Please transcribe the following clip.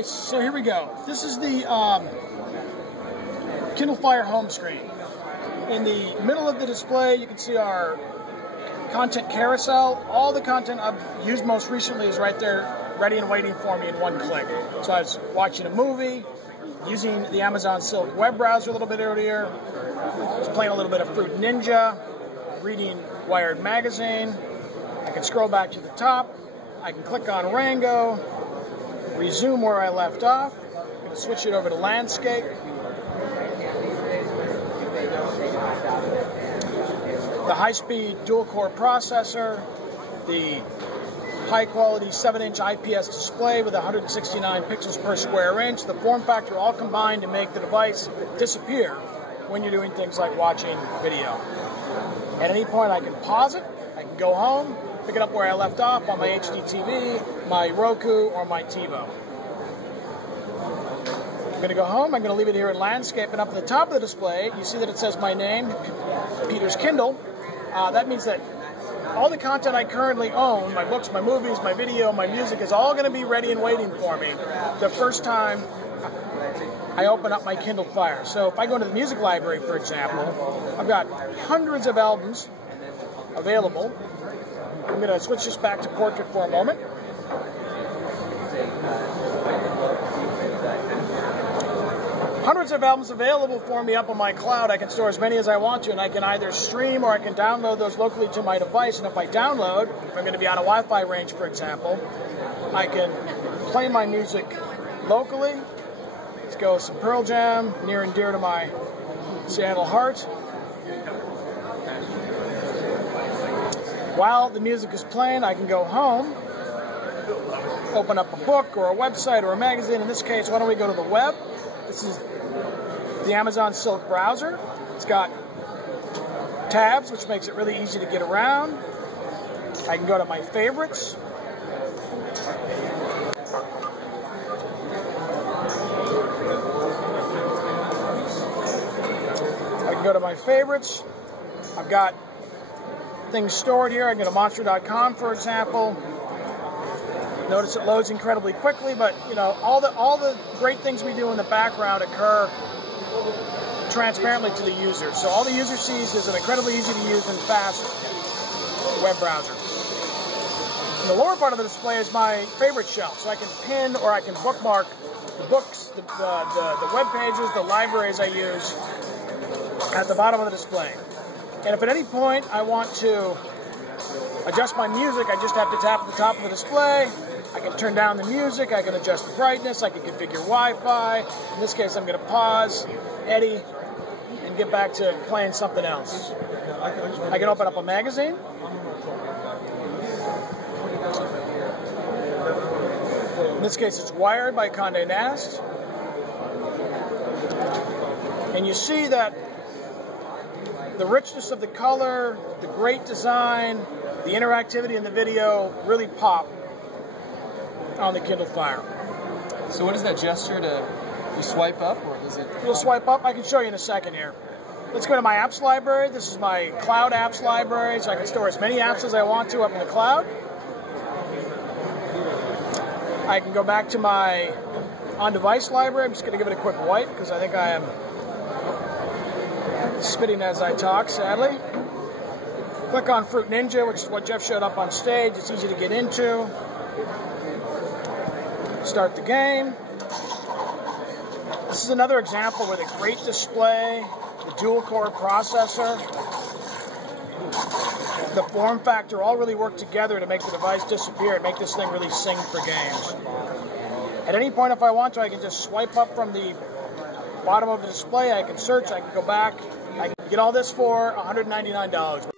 Okay, so here we go. This is the Kindle Fire home screen. In the middle of the display, you can see our content carousel. All the content I've used most recently is right there, ready and waiting for me in one click. So I was watching a movie, using the Amazon Silk web browser a little bit earlier, I was playing a little bit of Fruit Ninja, reading Wired magazine. I can scroll back to the top. I can click on Rango, resume where I left off, switch it over to landscape. The high-speed dual-core processor, the high-quality 7-inch IPS display with 169 pixels per square inch, the form factor all combined to make the device disappear when you're doing things like watching video. At any point I can pause it, I can go home, pick it up where I left off on my HD TV, my Roku, or my TiVo. I'm going to go home, I'm going to leave it here in landscape, and up at the top of the display, you see that it says my name, Peter's Kindle. That means that all the content I currently own, my books, my movies, my video, my music, is all going to be ready and waiting for me the first time I open up my Kindle Fire. So if I go into the music library, for example, I've got hundreds of albums available. I'm going to switch this back to portrait for a moment. Hundreds of albums available for me up on my cloud. I can store as many as I want to, and I can either stream or I can download those locally to my device. And if I download, if I'm going to be on a Wi-Fi range, for example, I can play my music locally. Let's go some Pearl Jam, near and dear to my Seattle heart. While the music is playing, I can go home, open up a book or a website or a magazine. In this case, why don't we go to the web? This is the Amazon Silk browser. It's got tabs, which makes it really easy to get around. I can go to my favorites. I can go to my favorites. I've got things stored here. I can go to monster.com, for example. Notice it loads incredibly quickly, but you know, all the great things we do in the background occur transparently to the user. So all the user sees is an incredibly easy to use and fast web browser. In the lower part of the display is my favorite shelf, so I can pin or I can bookmark the books, the web pages, the libraries I use at the bottom of the display. And if at any point I want to adjust my music, I just have to tap at the top of the display. I can turn down the music, I can adjust the brightness, I can configure Wi-Fi. In this case, I'm going to pause, edit, and get back to playing something else. I can open up a magazine. In this case, it's Wired by Condé Nast. And you see that the richness of the color, the great design, the interactivity in the video really pop on the Kindle Fire. So what is that gesture to you swipe up, or does it? You'll swipe up. I can show you in a second here. Let's go to my apps library. This is my cloud apps library, so I can store as many apps as I want to up in the cloud. I can go back to my on-device library. I'm just going to give it a quick wipe because I think I am spitting as I talk, sadly. Click on Fruit Ninja, which is what Jeff showed up on stage. It's easy to get into. Start the game. This is another example with a great display, the dual-core processor, the form factor all really work together to make the device disappear and make this thing really sing for games. At any point, if I want to, I can just swipe up from the bottom of the display. I can search. I can go back. I can get all this for $199.